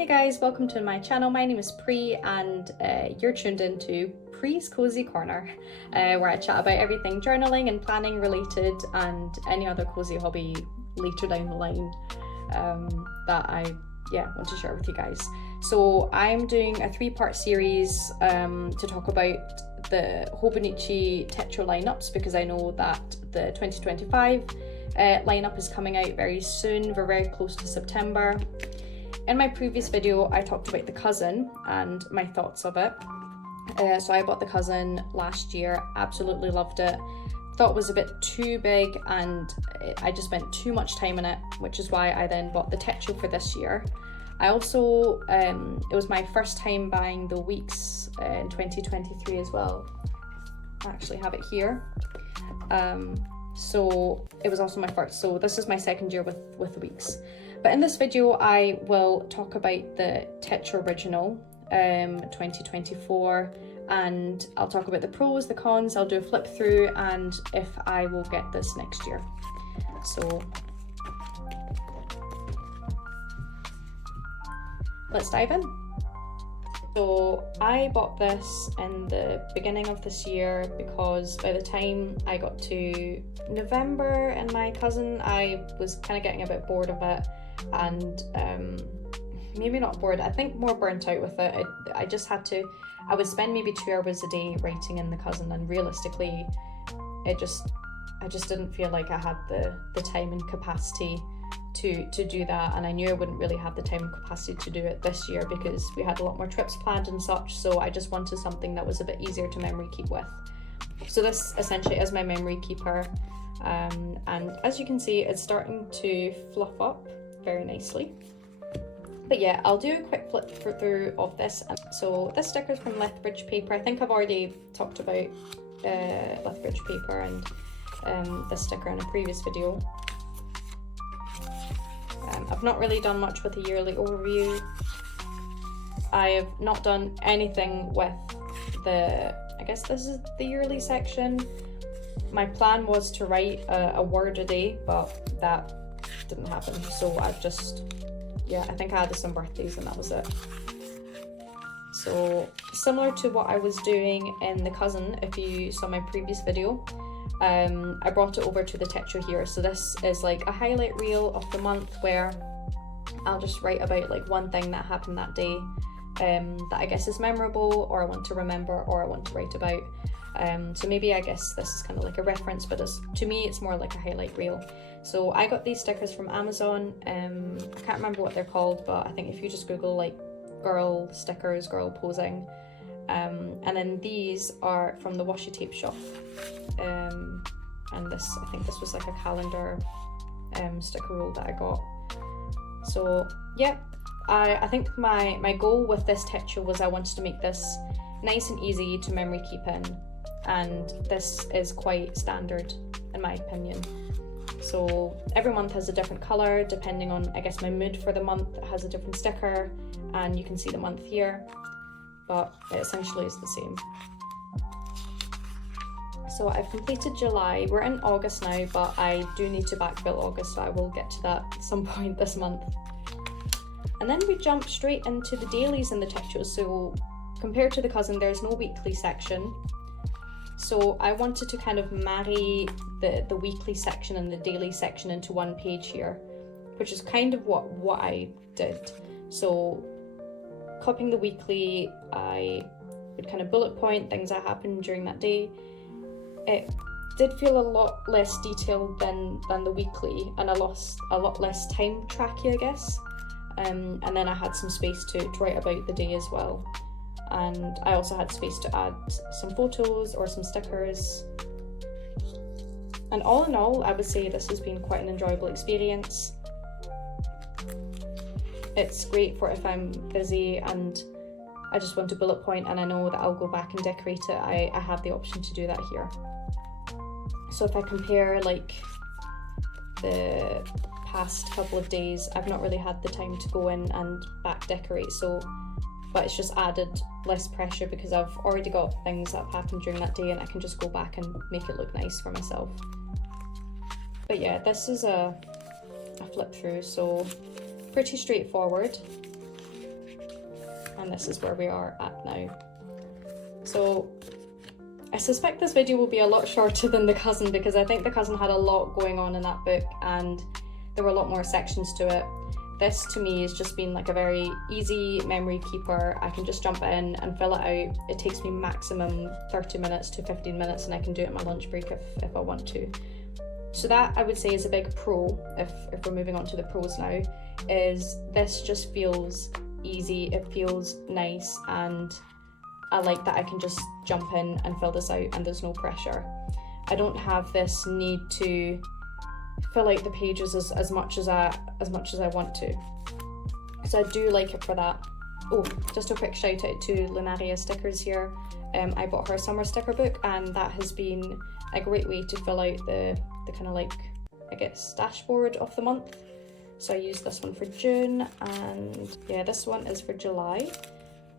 Hey guys, welcome to my channel. My name is Pri and you're tuned into Pri's Cozy Corner, where I chat about everything journaling and planning related and any other cozy hobby later down the line that I want to share with you guys. So I'm doing a 3-part series to talk about the Hobonichi Techo lineups, because I know that the 2025 lineup is coming out very soon. We're very close to September. In my previous video, I talked about the cousin and my thoughts of it. So I bought the cousin last year, absolutely loved it. Thought it was a bit too big and I just spent too much time in it, which is why I then bought the Techo for this year. I also, it was my first time buying the weeks in 2023 as well. I actually have it here. So it was also my first, so this is my second year with the weeks. But in this video, I will talk about the Techo Original 2024, and I'll talk about the pros, the cons, I'll do a flip through, and if I will get this next year. So let's dive in. So I bought this in the beginning of this year because by the time I got to November and my cousin, I was kind of getting a bit bored of it, and maybe not bored, I think more burnt out with it. I would spend maybe 2 hours a day writing in the cousin, and realistically I just didn't feel like I had the time and capacity to do that, and I knew I wouldn't really have the time and capacity to do it this year because we had a lot more trips planned and such, so I just wanted something that was a bit easier to memory keep with. So this essentially is my memory keeper, and as you can see, it's starting to fluff up very nicely. But yeah, I'll do a quick flip through of this. So this sticker is from Lethbridge paper. I think I've already talked about Lethbridge paper and this sticker in a previous video. I've not really done much with a yearly overview. I have not done anything with I guess this is the yearly section. My plan was to write a word a day, but that didn't happen. So I've just, I think I had some birthdays and that was it. So similar to what I was doing in the cousin, if you saw my previous video, I brought it over to the Techo here. So this is like a highlight reel of the month where I'll just write about like one thing that happened that day that I guess is memorable, or I want to remember, or I want to write about. So maybe I guess this is kind of like a reference, but to me it's more like a highlight reel. So I got these stickers from Amazon. I can't remember what they're called, but I think if you just Google like girl stickers, girl posing, and then these are from the washi tape shop. And this, I think this was like a calendar sticker roll that I got. So yeah, I think my goal with this Techo was I wanted to make this nice and easy to memory keep in, and this is quite standard in my opinion. So every month has a different colour depending on, I guess, my mood for the month. It has a different sticker, and you can see the month here, but it essentially is the same. So I've completed July. We're in August now, but I do need to backfill August, so I will get to that at some point this month. And then we jump straight into the dailies in the Techo. So compared to the cousin, there's no weekly section. So I wanted to kind of marry the weekly section and the daily section into one page here, which is kind of what I did. So copying the weekly, I would kind of bullet point things that happened during that day. It did feel a lot less detailed than the weekly, and a lot less time tracky, I guess. And then I had some space to write about the day as well. And I also had space to add some photos or some stickers. And all in all, I would say this has been quite an enjoyable experience. It's great for if I'm busy and I just want to bullet point and I know that I'll go back and decorate it. I have the option to do that here. So if I compare like the past couple of days, I've not really had the time to go in and back decorate, but it's just added less pressure because I've already got things that have happened during that day and I can just go back and make it look nice for myself. But yeah, this is a flip through, so pretty straightforward. and this is where we are at now. So I suspect this video will be a lot shorter than The Cousin, because I think The Cousin had a lot going on in that book and there were a lot more sections to it. This to me has just been like a very easy memory keeper. I can just jump in and fill it out. It takes me maximum 30 minutes to 15 minutes and I can do it in my lunch break if I want to. So that I would say is a big pro, if we're moving on to the pros now, is this just feels easy, it feels nice, and I like that I can just jump in and fill this out and there's no pressure. I don't have this need to fill out the pages as much as I want to. So I do like it for that. Oh, just a quick shout out to Lunaria Stickers here. I bought her a summer sticker book and that has been a great way to fill out the kind of like, I guess, dashboard of the month. So I used this one for June, and yeah, this one is for July.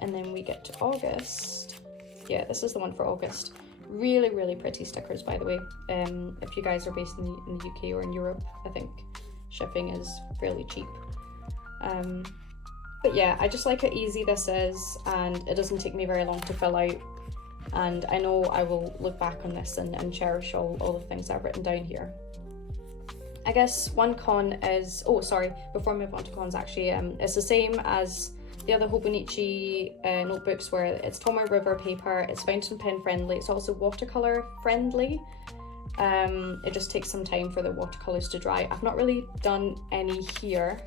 And then we get to August. Yeah, this is the one for August. Really, really pretty stickers, by the way. If you guys are based in the UK or in Europe, I think shipping is fairly cheap. But yeah, I just like how easy this is, and it doesn't take me very long to fill out. And I know I will look back on this and cherish all the things I've written down here. I guess one con is, oh sorry, before I move on to cons actually, it's the same as the other Hobonichi notebooks, where it's Tomoe River paper, it's fountain pen friendly, it's also watercolour friendly. It just takes some time for the watercolours to dry. I've not really done any here,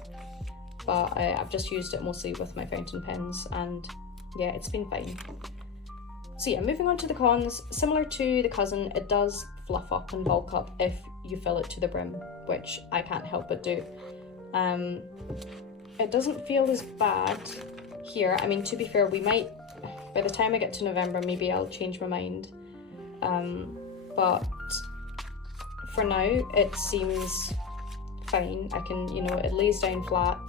but I've just used it mostly with my fountain pens, and yeah, it's been fine. So yeah, moving on to the cons, similar to The Cousin, it does fluff up and bulk up if you fill it to the brim, which I can't help but do. It doesn't feel as bad here. I mean, to be fair, we might, by the time I get to November, maybe I'll change my mind. But for now, it seems fine. I can, you know, it lays down flat,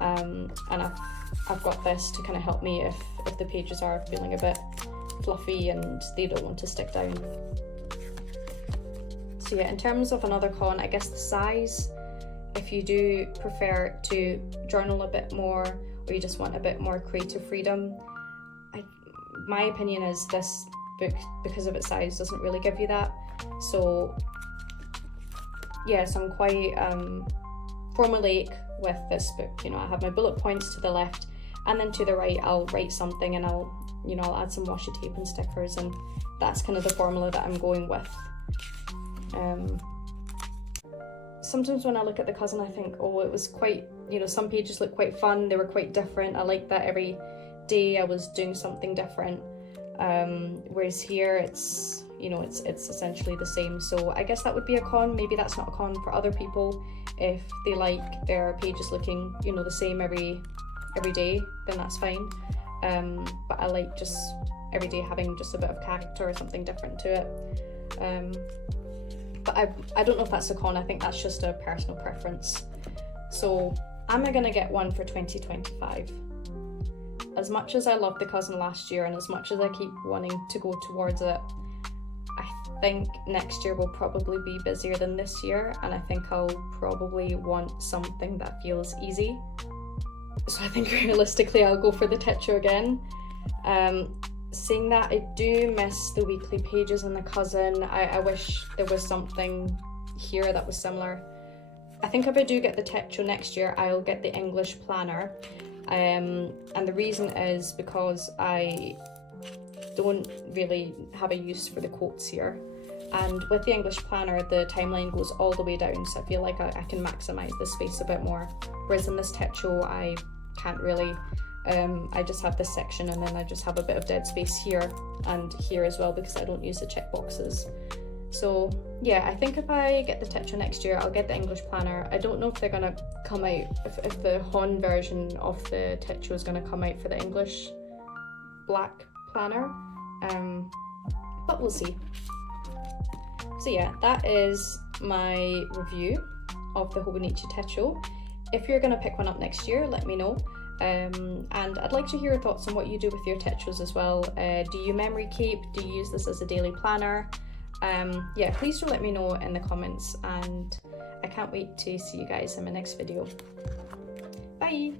and I've got this to kind of help me if the pages are feeling a bit fluffy and they don't want to stick down. So yeah, in terms of another con, I guess the size. If you do prefer to journal a bit more, or you just want a bit more creative freedom, my opinion is this book, because of its size, doesn't really give you that. So yes, I'm quite formulaic with this book. You know, I have my bullet points to the left, and then to the right I'll write something, and I'll add some washi tape and stickers, and that's kind of the formula that I'm going with. Sometimes when I look at The Cousin, I think, oh, it was quite, some pages look quite fun, they were quite different. I like that every day I was doing something different. Whereas here it's, it's essentially the same. So I guess that would be a con. Maybe that's not a con for other people. If they like their pages looking, the same every day, then that's fine. But I like just every day having just a bit of character or something different to it. But I don't know if that's a con. I think that's just a personal preference. So am I going to get one for 2025? As much as I loved The Cousin last year, and as much as I keep wanting to go towards it, I think next year will probably be busier than this year, and I think I'll probably want something that feels easy. So I think realistically I'll go for the Techo again. Saying that, I do miss the weekly pages in The Cousin. I wish there was something here that was similar. I think if I do get the Techo next year, I'll get the English planner. And the reason is because I don't really have a use for the quotes here. And with the English planner, the timeline goes all the way down, so I feel like I can maximise the space a bit more. Whereas in this Techo, I can't really. I just have this section, and then I just have a bit of dead space here and here as well, because I don't use the checkboxes. So yeah, I think if I get the Techo next year, I'll get the English planner. I don't know if they're going to come out, if the Hon version of the Techo is going to come out for the English black planner, but we'll see. So yeah, that is my review of the Hobonichi Techo. If you're going to pick one up next year, let me know. And I'd like to hear your thoughts on what you do with your Techos as well. Do you memory keep? Do you use this as a daily planner? Yeah, please do let me know in the comments, and I can't wait to see you guys in my next video. Bye!